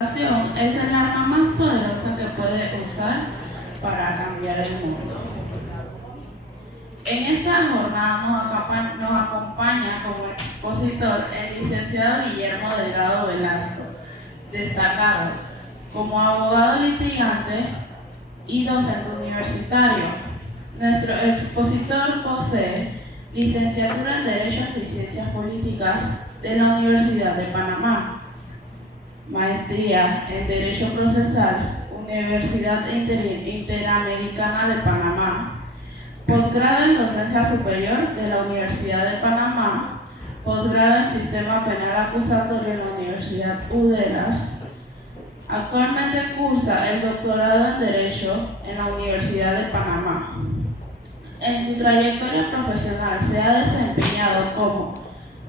Es el arma más poderosa que puede usar para cambiar el mundo. En esta jornada nos acompaña como expositor el licenciado Guillermo Delgado Velasco, destacado como abogado litigante y docente universitario. Nuestro expositor posee licenciatura en Derecho y Ciencias Políticas de la Universidad de Panamá, maestría en Derecho Procesal, Universidad Interamericana de Panamá, posgrado en Docencia Superior de la Universidad de Panamá, posgrado en Sistema Penal Acusatorio en la Universidad Udela. Actualmente cursa el doctorado en Derecho en la Universidad de Panamá. En su trayectoria profesional se ha desempeñado como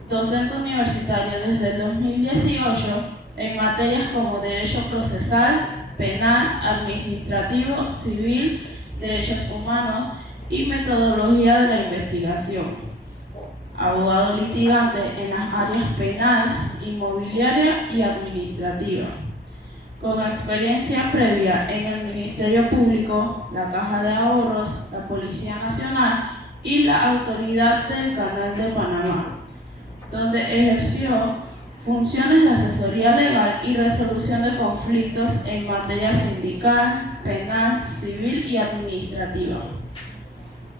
docente universitario desde el 2018 en materias como Derecho Procesal, Penal, Administrativo, Civil, Derechos Humanos y Metodología de la Investigación. Abogado litigante en las áreas penal, inmobiliaria y administrativa. Con experiencia previa en el Ministerio Público, la Caja de Ahorros, la Policía Nacional y la Autoridad del Canal de Panamá, donde ejerció funciones de asesoría legal y resolución de conflictos en materia sindical, penal, civil y administrativa.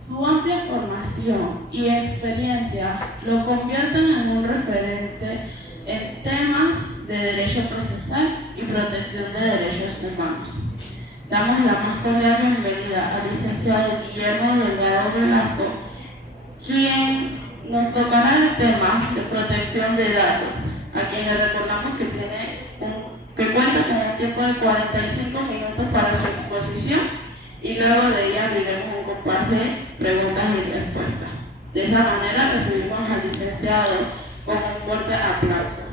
Su amplia formación y experiencia lo convierten en un referente en temas de derecho procesal y protección de derechos humanos. Damos la más cordial bienvenida al licenciado Guillermo Delgado Velasco, quien nos tocará el tema de protección de datos, a quien le recordamos que cuenta con un tiempo de 45 minutos para su exposición y luego de ella abriremos un compás de preguntas y respuestas. De esa manera recibimos al licenciado con un fuerte aplauso.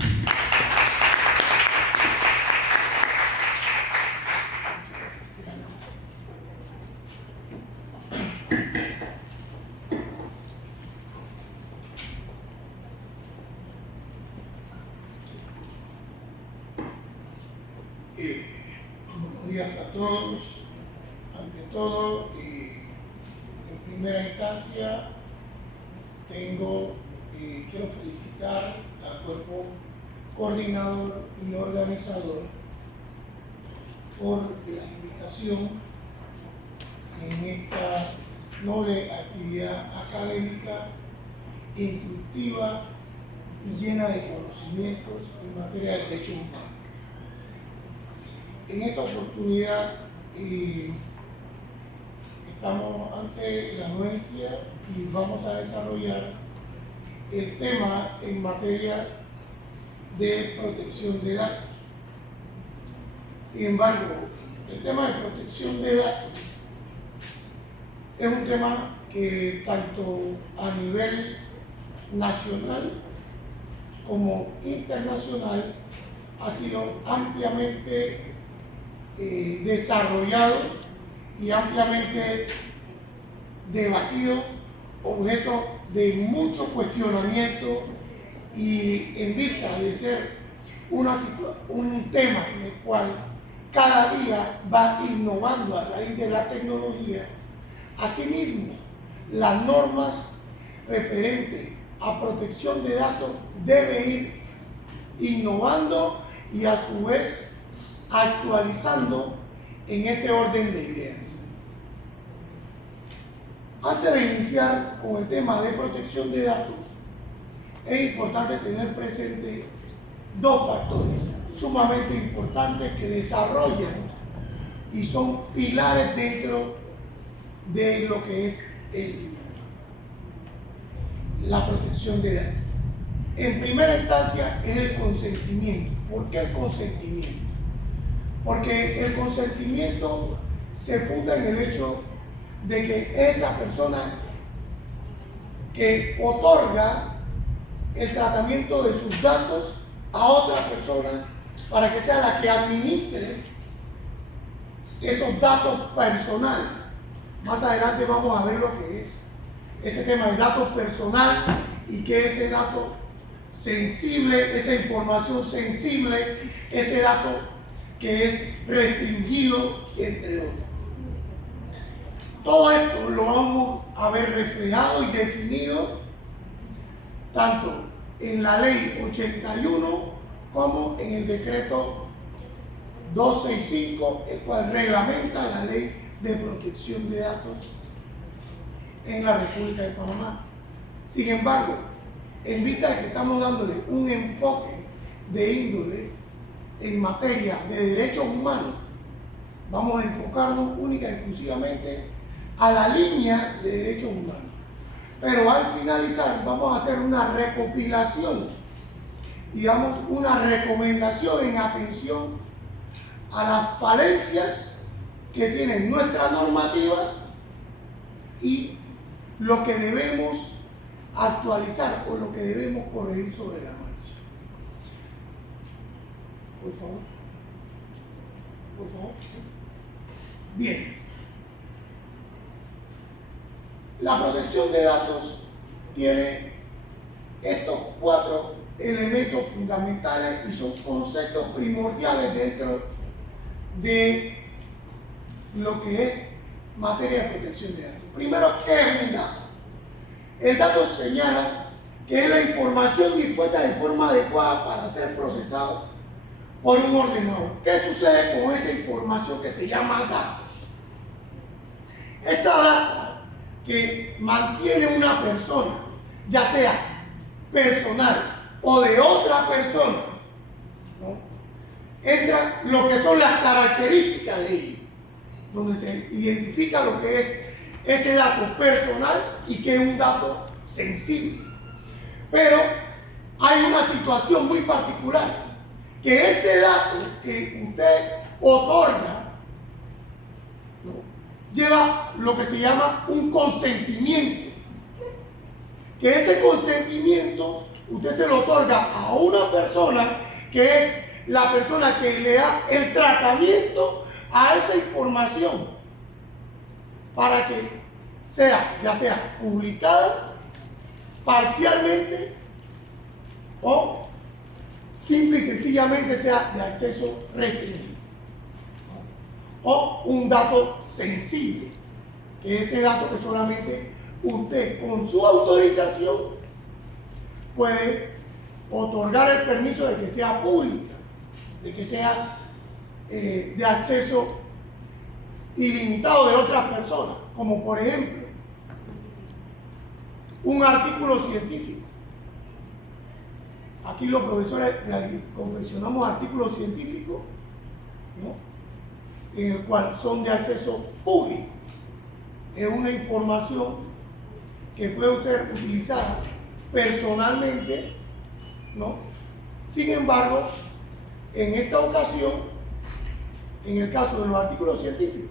Buenos días a todos. Ante todo, en primera instancia, quiero felicitar al cuerpo coordinador y organizador por la invitación en esta noble actividad académica, instructiva y llena de conocimientos en materia de derechos humanos. En esta oportunidad estamos ante la anuencia y vamos a desarrollar el tema en materia de protección de datos. Sin embargo, el tema de protección de datos es un tema que tanto a nivel nacional como internacional ha sido ampliamente desarrollado y ampliamente debatido, objeto de mucho cuestionamiento y en vista de ser un tema en el cual cada día va innovando a raíz de la tecnología. Asimismo, las normas referentes a protección de datos deben ir innovando y a su vez actualizando en ese orden de ideas. Antes de iniciar con el tema de protección de datos, es importante tener presente dos factores sumamente importantes que desarrollan y son pilares dentro de lo que es la protección de datos. En primera instancia es el consentimiento. ¿Por qué el consentimiento? Porque el consentimiento se funda en el hecho de que esa persona que otorga el tratamiento de sus datos a otra persona para que sea la que administre esos datos personales. Más adelante vamos a ver lo que es ese tema de datos personal y que ese dato sensible, esa información sensible, ese dato que es restringido, entre otros. Todo esto lo vamos a ver reflejado y definido tanto en la ley 81 como en el decreto 265, el cual reglamenta la ley de protección de datos en la República de Panamá. Sin embargo, en vista de que estamos dándole un enfoque de índole en materia de derechos humanos, vamos a enfocarnos única y exclusivamente a la línea de derechos humanos. Pero al finalizar vamos a hacer una recopilación, digamos, una recomendación en atención a las falencias que tiene nuestra normativa y lo que debemos actualizar o lo que debemos corregir sobre la marcha. Por favor. Por favor. Bien. La protección de datos tiene estos 4 elementos fundamentales y son conceptos primordiales dentro de lo que es materia de protección de datos. Primero, ¿qué es un dato? El dato señala que es la información dispuesta de forma adecuada para ser procesado por un ordenador. ¿Qué sucede con esa información que se llama datos? Esa data que mantiene una persona, ya sea personal o de otra persona, ¿no? Entra lo que son las características de ella, donde se identifica lo que es ese dato personal y que es un dato sensible. Pero hay una situación muy particular, que ese dato que usted otorga, ¿no?, lleva lo que se llama un consentimiento, que ese consentimiento usted se lo otorga a una persona que es la persona que le da el tratamiento a esa información para que sea, ya sea publicada parcialmente o simple y sencillamente sea de acceso restringido, o un dato sensible, que es ese dato que solamente usted con su autorización puede otorgar el permiso de que sea pública, de que sea de acceso ilimitado de otras personas, como por ejemplo un artículo científico. Aquí los profesores confeccionamos artículos científicos, ¿no?, en el cual son de acceso público. Es una información que puede ser utilizada personalmente, ¿no? Sin embargo, en esta ocasión, en el caso de los artículos científicos,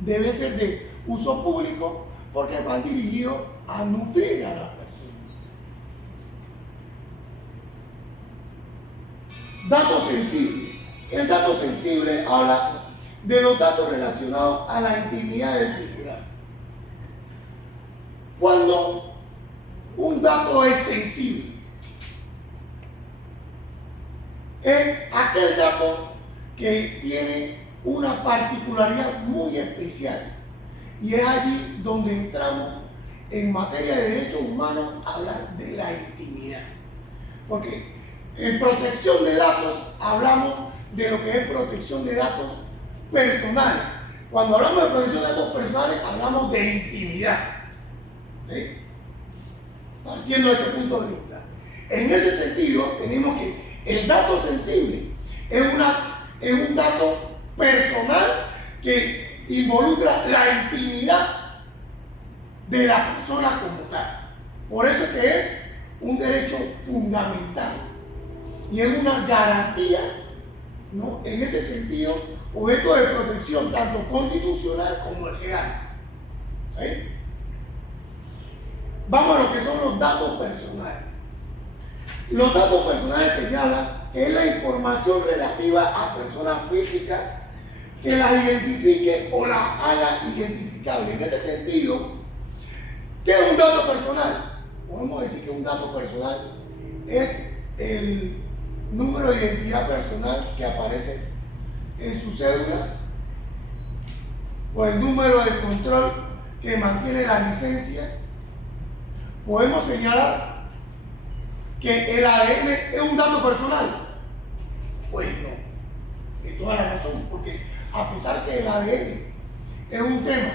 deben ser de uso público porque van dirigidos a nutrir a las personas. Datos sensibles. El dato sensible habla de los datos relacionados a la intimidad del titular. Cuando un dato es sensible, es aquel dato que tiene una particularidad muy especial, y es allí donde entramos en materia de derechos humanos a hablar de la intimidad, porque en protección de datos hablamos de lo que es protección de datos personales. Cuando hablamos de protección de datos personales hablamos de intimidad, ¿sí?, partiendo de ese punto de vista. En ese sentido tenemos que el dato sensible es un dato personal que involucra la intimidad de la persona como tal. Por eso que es un derecho fundamental y es una garantía, ¿no?, en ese sentido, objeto de protección tanto constitucional como legal. ¿Sí? Vamos a lo que son los datos personales. Los datos personales señalan que es la información relativa a personas físicas que las identifique o las haga identificables. En ese sentido, ¿qué es un dato personal? Podemos decir que un dato personal es número de identidad personal que aparece en su cédula o el número de control que mantiene la licencia, podemos señalar que el ADN es un dato personal. Pues no, de toda la razón, porque a pesar que el ADN es un tema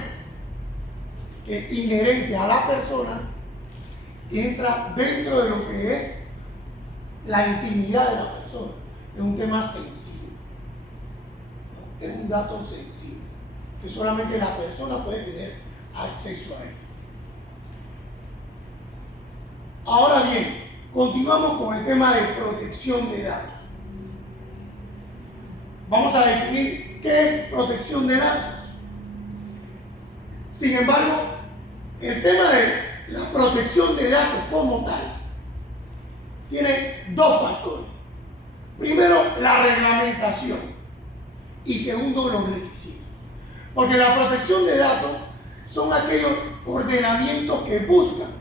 que es inherente a la persona, entra dentro de lo que es la intimidad de la persona. Es un tema sensible, es un dato sensible que solamente la persona puede tener acceso a él. Ahora bien, continuamos con el tema de protección de datos. Vamos a definir qué es protección de datos. Sin embargo, el tema de la protección de datos como tal tiene dos factores. Primero, la reglamentación y segundo, los requisitos. Porque la protección de datos son aquellos ordenamientos que buscan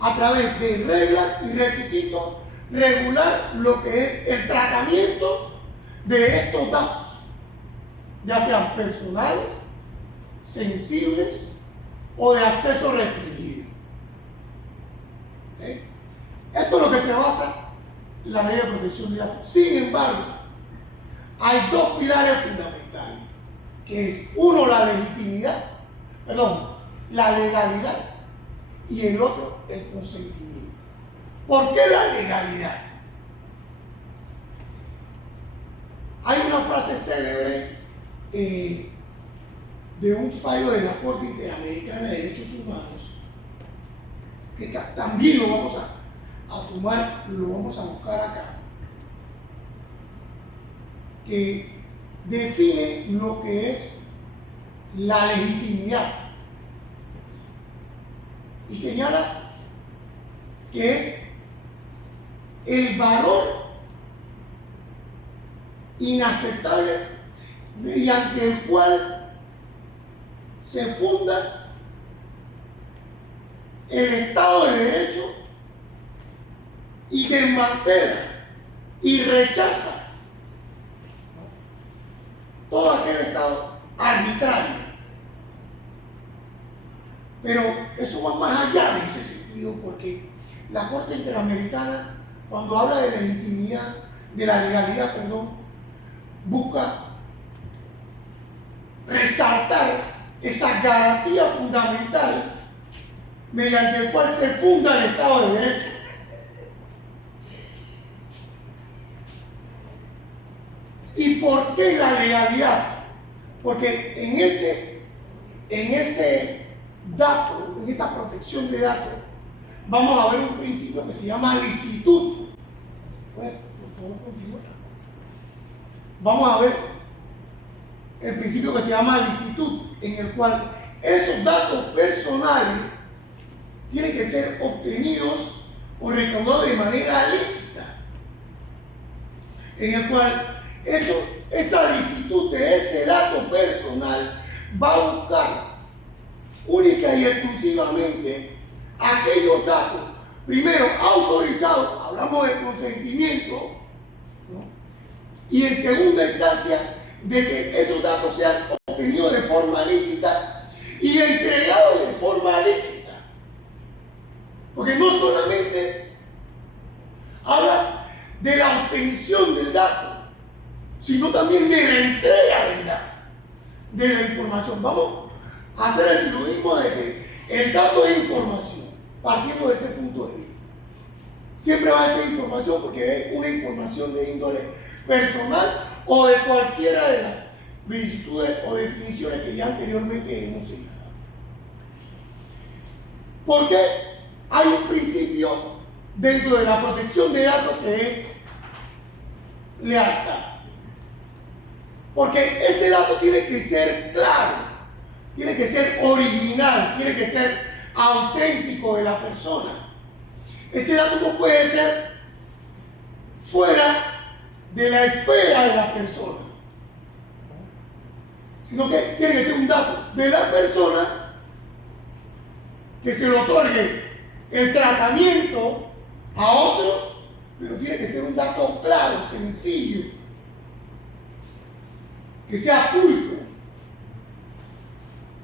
a través de reglas y requisitos regular lo que es el tratamiento de estos datos, ya sean personales, sensibles o de acceso restringido. Esto es lo que se basa en la ley de protección de datos. Sin embargo, hay dos pilares fundamentales, que es uno, la legalidad, y el otro, el consentimiento. ¿Por qué la legalidad? Hay una frase célebre de un fallo de la Corte Interamericana de Derechos Humanos, que también lo vamos a tomar, lo vamos a buscar acá, que define lo que es la legitimidad y señala que es el valor inaceptable mediante el cual se funda el Estado de Derecho y desmantela y rechaza todo aquel Estado arbitrario. Pero eso va más allá de ese sentido, porque la Corte Interamericana, cuando habla de legitimidad, de la legalidad, busca resaltar esa garantía fundamental mediante el cual se funda el Estado de Derecho. ¿Y por qué la legalidad? Porque en ese dato, en esta protección de datos, vamos a ver un principio que se llama licitud. Pues, por favor, continúa. Vamos a ver el principio que se llama licitud, en el cual esos datos personales tienen que ser obtenidos o recaudados de manera lícita, en el cual esa licitud de ese dato personal va a buscar única y exclusivamente aquellos datos, primero autorizados, hablamos de consentimiento, ¿no? Y en segunda instancia, de que esos datos sean obtenidos de forma lícita y entregados de forma lícita. Porque no solamente habla de la obtención del dato, sino también de la entrega del dato, de la información. Vamos a hacer el sinónimo de que el dato es información, partiendo de ese punto de vista. Siempre va a ser información porque es una información de índole personal o de cualquiera de las vicisitudes o definiciones que ya anteriormente hemos señalado. Porque hay un principio dentro de la protección de datos que es lealtad. Porque ese dato tiene que ser claro, tiene que ser original, tiene que ser auténtico de la persona. Ese dato no puede ser fuera de la esfera de la persona, sino que tiene que ser un dato de la persona, que se le otorgue el tratamiento a otro pero tiene que ser un dato claro, sencillo, que sea pulcro.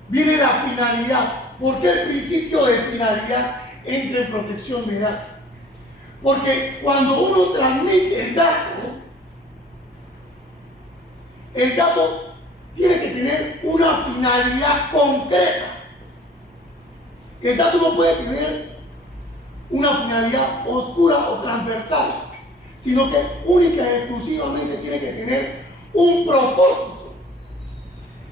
Viene la finalidad. ¿Por qué el principio de finalidad entra en protección de datos? Porque cuando uno transmite el dato tiene que tener una finalidad concreta. El dato no puede tener una finalidad oscura o transversal, sino que única y exclusivamente tiene que tener un propósito.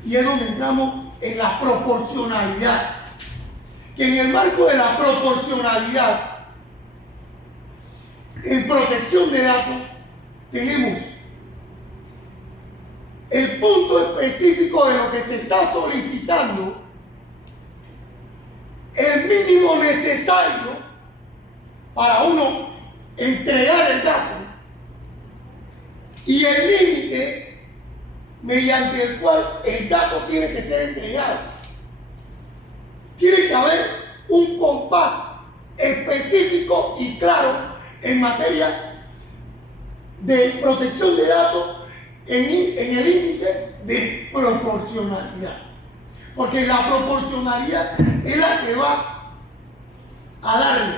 Y es donde entramos en la proporcionalidad. Que en el marco de la proporcionalidad, en protección de datos, tenemos el punto específico de lo que se está solicitando, el mínimo necesario para uno entregar el dato y el límite mediante el cual el dato tiene que ser entregado. Tiene que haber un compás específico y claro en materia de protección de datos en el índice de proporcionalidad. Porque la proporcionalidad es la que va a darle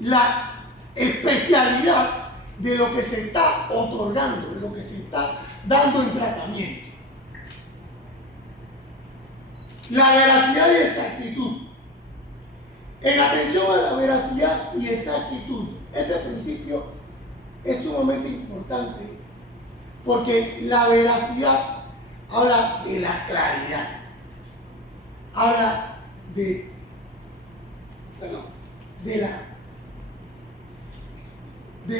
la especialidad de lo que se está otorgando, de lo que se está dando en tratamiento. La veracidad y exactitud. En atención a la veracidad y exactitud, este principio es sumamente importante porque la veracidad habla de la claridad, habla de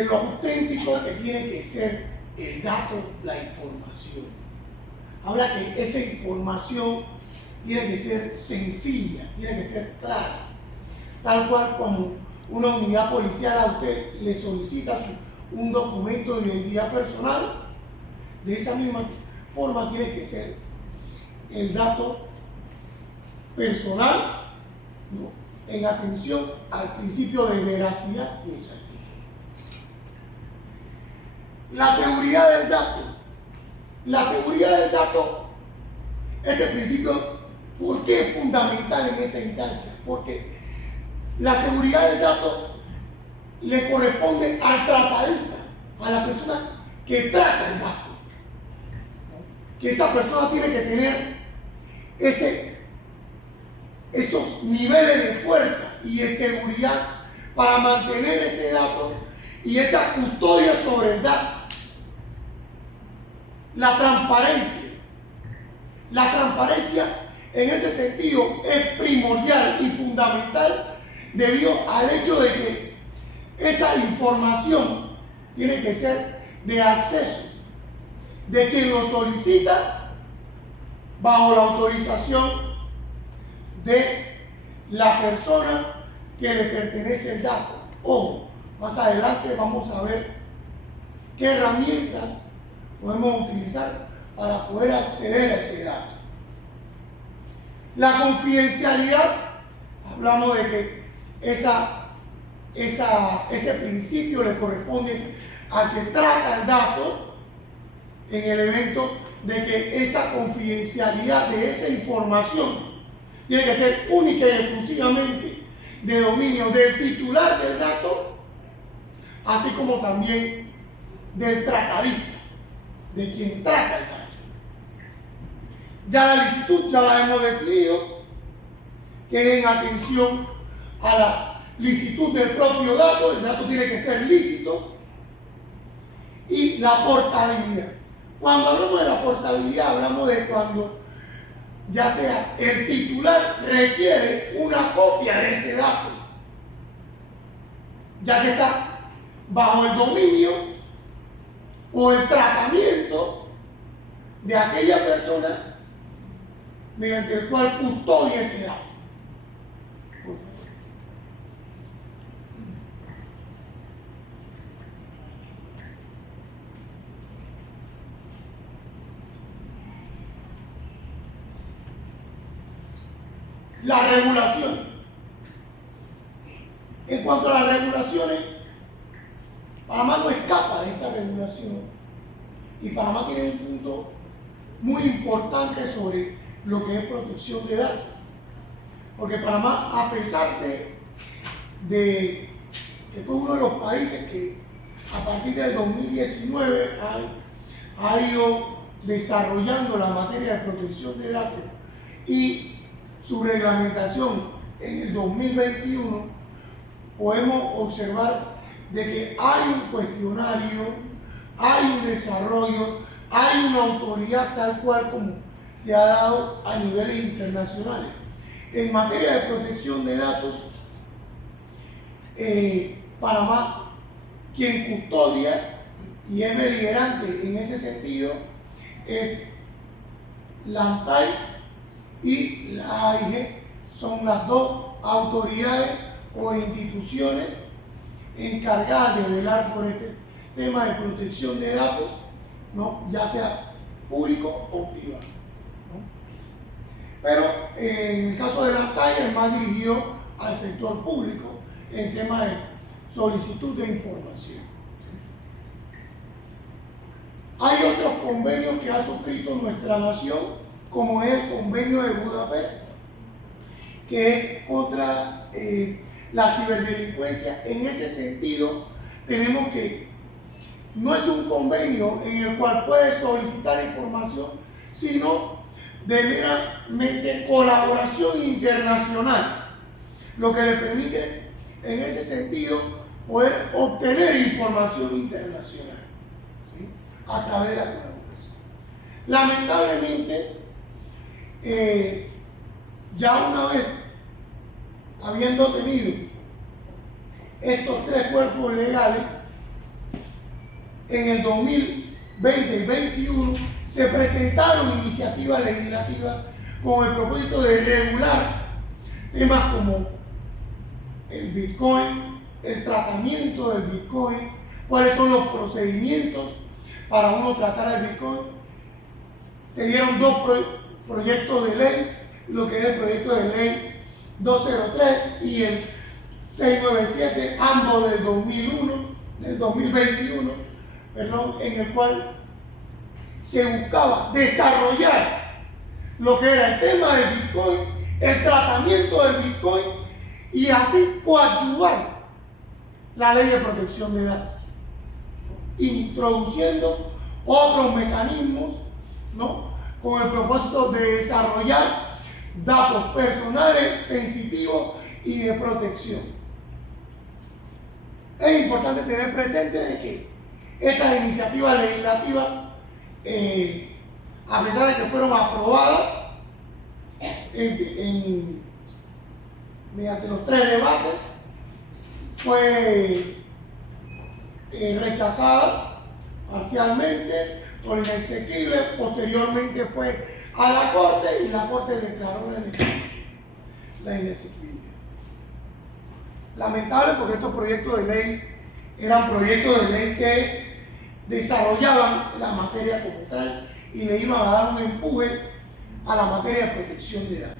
lo auténtico que tiene que ser el dato, la información. Habla que esa información tiene que ser sencilla, tiene que ser clara. Tal cual como una unidad policial a usted le solicita un documento de identidad personal, de esa misma forma tiene que ser el dato personal, ¿no?, en atención al principio de veracidad y exactitud. La seguridad del dato. La seguridad del dato, este principio, ¿por qué es fundamental en esta instancia? Porque la seguridad del dato le corresponde al tratadista, a la persona que trata el dato. Que esa persona tiene que tener esos niveles de fuerza y de seguridad para mantener ese dato y esa custodia sobre el dato. La transparencia. La transparencia en ese sentido es primordial y fundamental debido al hecho de que esa información tiene que ser de acceso de quien lo solicita bajo la autorización de la persona que le pertenece el dato. Ojo, más adelante vamos a ver qué herramientas podemos utilizar para poder acceder a ese dato. La confidencialidad, hablamos de que ese principio le corresponde a quien trata el dato en el evento de que esa confidencialidad de esa información tiene que ser única y exclusivamente de dominio del titular del dato, así como también del tratadista, de quien trata el dato. Ya la licitud ya la hemos definido, que es en atención a la licitud del propio dato, el dato tiene que ser lícito, y la portabilidad. Cuando hablamos de la portabilidad, hablamos de cuando ya sea el titular requiere una copia de ese dato, ya que está bajo el dominio o el tratamiento de aquella persona mediante el cual custodia ese dato. Las regulaciones. En cuanto a las regulaciones, Panamá no escapa de esta regulación y Panamá tiene un punto muy importante sobre lo que es protección de datos. Porque Panamá, a pesar de que fue uno de los países que a partir del 2019 ha ido desarrollando la materia de protección de datos y su reglamentación en el 2021, podemos observar de que hay un cuestionario, hay un desarrollo, hay una autoridad tal cual como se ha dado a niveles internacionales. En materia de protección de datos, Panamá, quien custodia y es beligerante en ese sentido, es la ANTAI y la AIG. Son las dos autoridades o instituciones encargadas de velar por este tema de protección de datos, ¿no? Ya sea público o privado, ¿no? Pero en el caso de la ANTAI es más dirigido al sector público en tema de solicitud de información. Hay otros convenios que ha suscrito nuestra nación, como es el convenio de Budapest, que es contra la ciberdelincuencia. En ese sentido, tenemos que no es un convenio en el cual puedes solicitar información, sino de meramente colaboración internacional, lo que le permite en ese sentido poder obtener información internacional, ¿sí? A través de la colaboración. Lamentablemente, ya una vez habiendo tenido estos tres cuerpos legales, en el 2020 y 2021 se presentaron iniciativas legislativas con el propósito de regular temas como el Bitcoin, el tratamiento del Bitcoin, cuáles son los procedimientos para uno tratar el Bitcoin. Se dieron dos proyectos de ley, lo que es el proyecto de ley 203 y el 697, ambos del 2021, en el cual se buscaba desarrollar lo que era el tema del Bitcoin, el tratamiento del Bitcoin y así coadyuvar la ley de protección de datos, introduciendo otros mecanismos, ¿no? Con el propósito de desarrollar datos personales, sensitivos y de protección. Es importante tener presente de que estas iniciativas legislativas, a pesar de que fueron aprobadas mediante los 3 debates, fue rechazada parcialmente por inexequible. Posteriormente fue a la Corte y la Corte declaró la inexequibilidad. Lamentable, porque estos proyectos de ley eran proyectos de ley que desarrollaban la materia como tal y le iban a dar un empuje a la materia de protección de datos.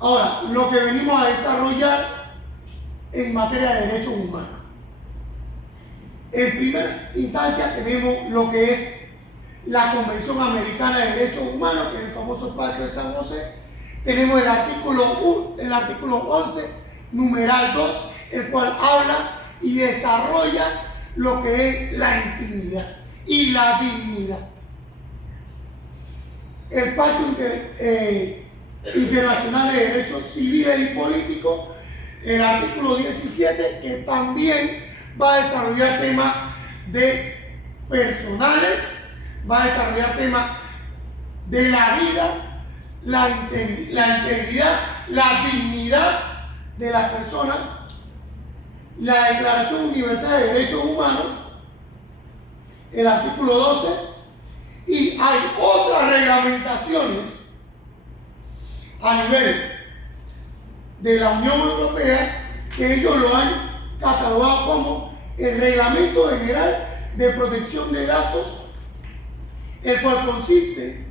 Ahora, lo que venimos a desarrollar en materia de derechos humanos. En primera instancia tenemos lo que es la Convención Americana de Derechos Humanos, que es el famoso Pacto de San José. Tenemos el artículo 11, numeral 2, el cual habla y desarrolla lo que es la intimidad y la dignidad. El Pacto Internacional de Derechos Civiles y Políticos, el artículo 17, que también va a desarrollar temas de personales, va a desarrollar temas de la vida, la integridad, la dignidad de la persona. La Declaración Universal de Derechos Humanos, el artículo 12, y hay otras reglamentaciones a nivel de la Unión Europea que ellos lo han catalogado como el Reglamento General de Protección de Datos, el cual consiste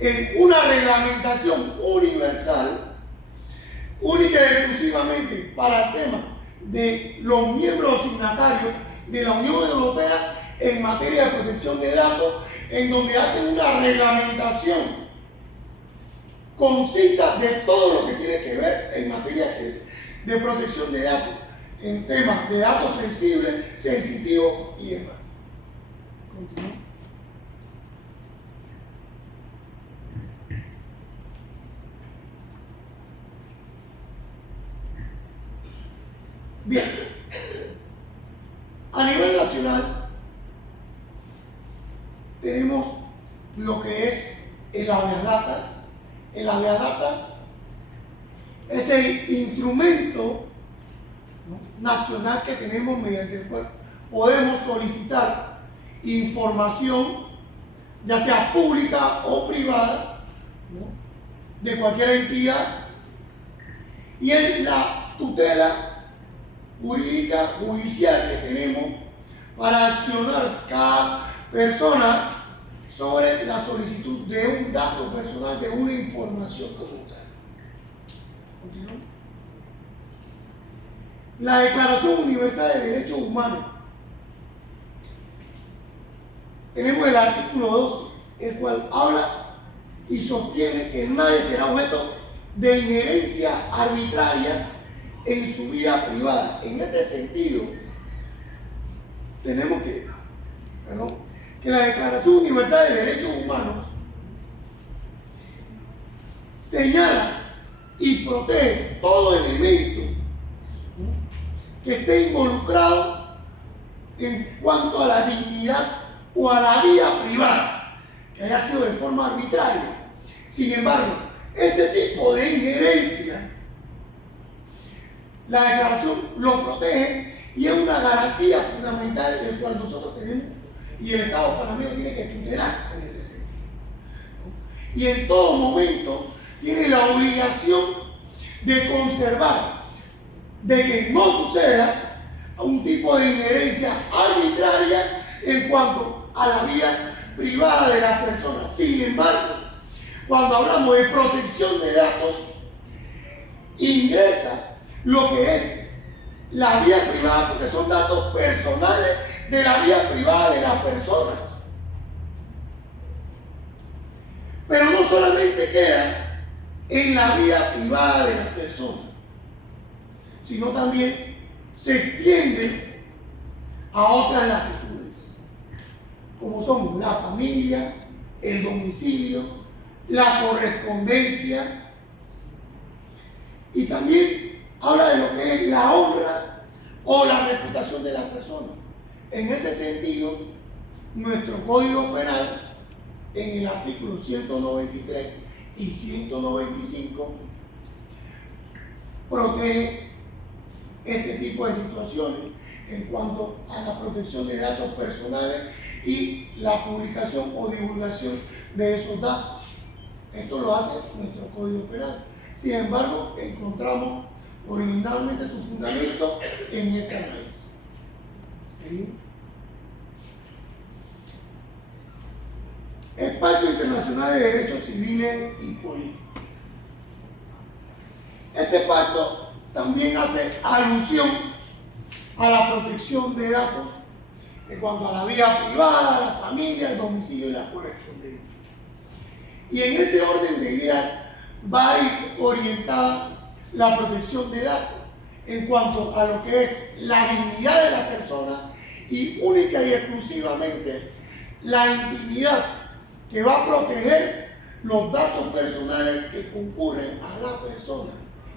en una reglamentación universal, única y exclusivamente para el tema de los miembros signatarios de la Unión Europea en materia de protección de datos, en donde hacen una reglamentación concisa de todo lo que tiene que ver en materia de protección de datos, en temas de datos sensibles, sensitivos y demás. Continúo. Bien, a nivel nacional tenemos lo que es el habeas data. El habeas data es el instrumento nacional que tenemos mediante el cual podemos solicitar información, ya sea pública o privada, de cualquier entidad, y es la tutela jurídica, judicial que tenemos para accionar cada persona sobre la solicitud de un dato personal, de una información como tal. ¿Continuamos? La Declaración Universal de Derechos Humanos. Tenemos el artículo 12, el cual habla y sostiene que nadie será objeto de injerencias arbitrarias en su vida privada. En este sentido, tenemos que la Declaración Universal de Derechos Humanos señala y protege todo elemento que esté involucrado en cuanto a la dignidad o a la vida privada, que haya sido de forma arbitraria. Sin embargo, ese tipo de injerencia, la declaración lo protege y es una garantía fundamental del cual nosotros tenemos y el Estado panameño tiene que tutelar en ese sentido. Y en todo momento tiene la obligación de conservar, de que no suceda un tipo de injerencia arbitraria en cuanto a la vida privada de las personas. Sin embargo, cuando hablamos de protección de datos, ingresa lo que es la vida privada, porque son datos personales de la vida privada de las personas. Pero no solamente queda en la vida privada de las personas, sino también se extiende a otras latitudes, como son la familia, el domicilio, la correspondencia, y también habla de lo que es la honra o la reputación de la persona. En ese sentido, nuestro Código Penal, en el artículo 193 y 195, protege este tipo de situaciones en cuanto a la protección de datos personales y la publicación o divulgación de esos datos. Esto lo hace nuestro Código Penal. Sin embargo, encontramos originalmente su fundamento en esta ley. ¿Sí? El Pacto Internacional de Derechos Civiles y Políticos. Este pacto también hace alusión a la protección de datos en cuanto a la vida privada, la familia, el domicilio y la correspondencia. Y en ese orden de ideas va a ir orientada la protección de datos en cuanto a lo que es la dignidad de la persona y única y exclusivamente la intimidad, que va a proteger los datos personales que concurren a la persona,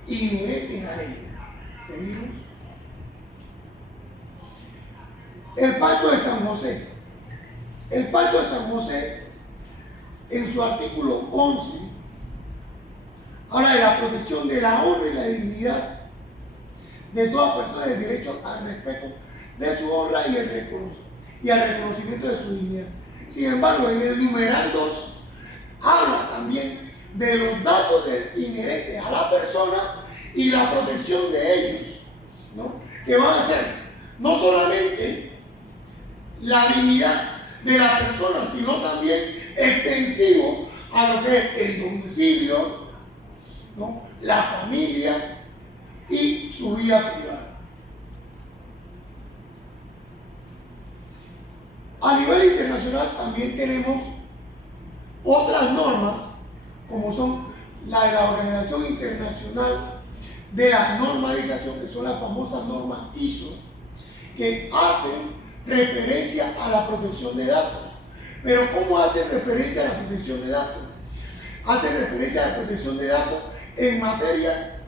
inherentes a ella. ¿Seguimos? El Pacto de San José. El Pacto de San José, en su artículo 11, habla de la protección de la honra y la dignidad de toda persona, del derecho al respeto de su honra y al reconocimiento de su dignidad. Sin embargo, en el numeral 2 habla también de los datos inherentes a la persona y la protección de ellos, ¿no? Que van a ser no solamente la dignidad de la persona, sino también extensivo a lo que es el domicilio, ¿no? La familia y su vida privada. A nivel internacional también tenemos otras normas, como son la de la Organización Internacional de la Normalización, que son las famosas normas ISO, que hacen referencia a la protección de datos. Pero ¿cómo hacen referencia a la protección de datos? Hacen referencia a la protección de datos en materia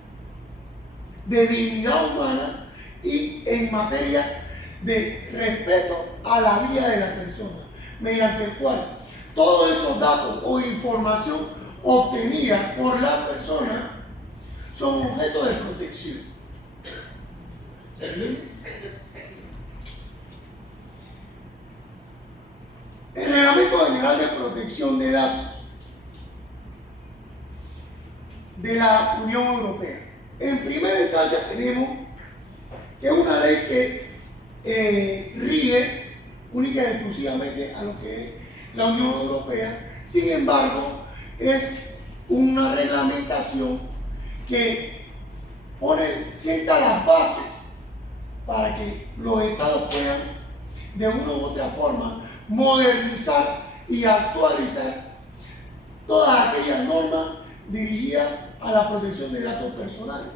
de dignidad humana y en materia de respeto a la vida de la persona, mediante el cual todos esos datos o información obtenida por la persona son objeto de protección. ¿Sí? El Reglamento General de Protección de Datos de la Unión Europea. En primera instancia tenemos que es una ley que rige única y exclusivamente a lo que es la Unión Europea. Sin embargo, es una reglamentación que sienta las bases para que los estados puedan de una u otra forma modernizar y actualizar todas aquellas normas dirigidas a la protección de datos personales.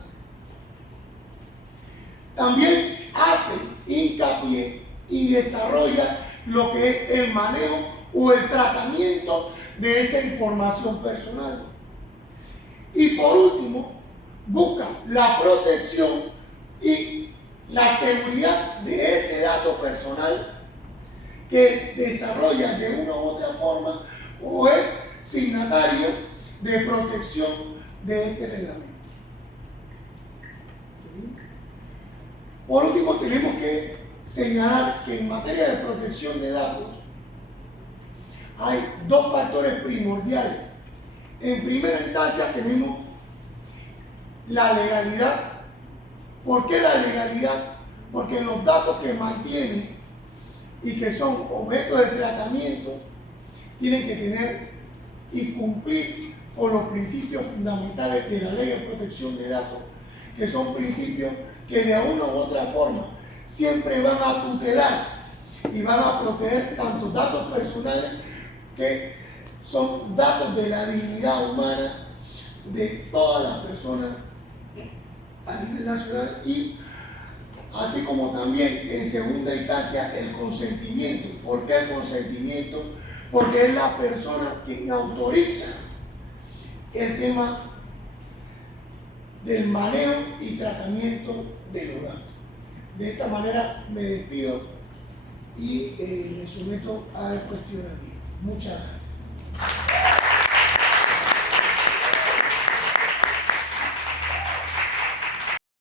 También hace hincapié y desarrolla lo que es el manejo o el tratamiento de esa información personal. Y por último, busca la protección y la seguridad de ese dato personal que desarrolla de una u otra forma o es signatario de protección de este reglamento. ¿Sí? Por último, tenemos que señalar que en materia de protección de datos hay dos factores primordiales. En primera instancia tenemos la legalidad. ¿Por qué la legalidad? Porque los datos que mantienen y que son objeto de tratamiento tienen que tener y cumplir con los principios fundamentales de la Ley de Protección de Datos, que son principios que de una u otra forma siempre van a tutelar y van a proteger tanto datos personales que son datos de la dignidad humana de todas las personas a nivel nacional, y así como también en segunda instancia el consentimiento. ¿Por qué el consentimiento? Porque es la persona quien autoriza el tema del manejo y tratamiento de los datos. De esta manera me despido y me someto al cuestionamiento. Muchas gracias.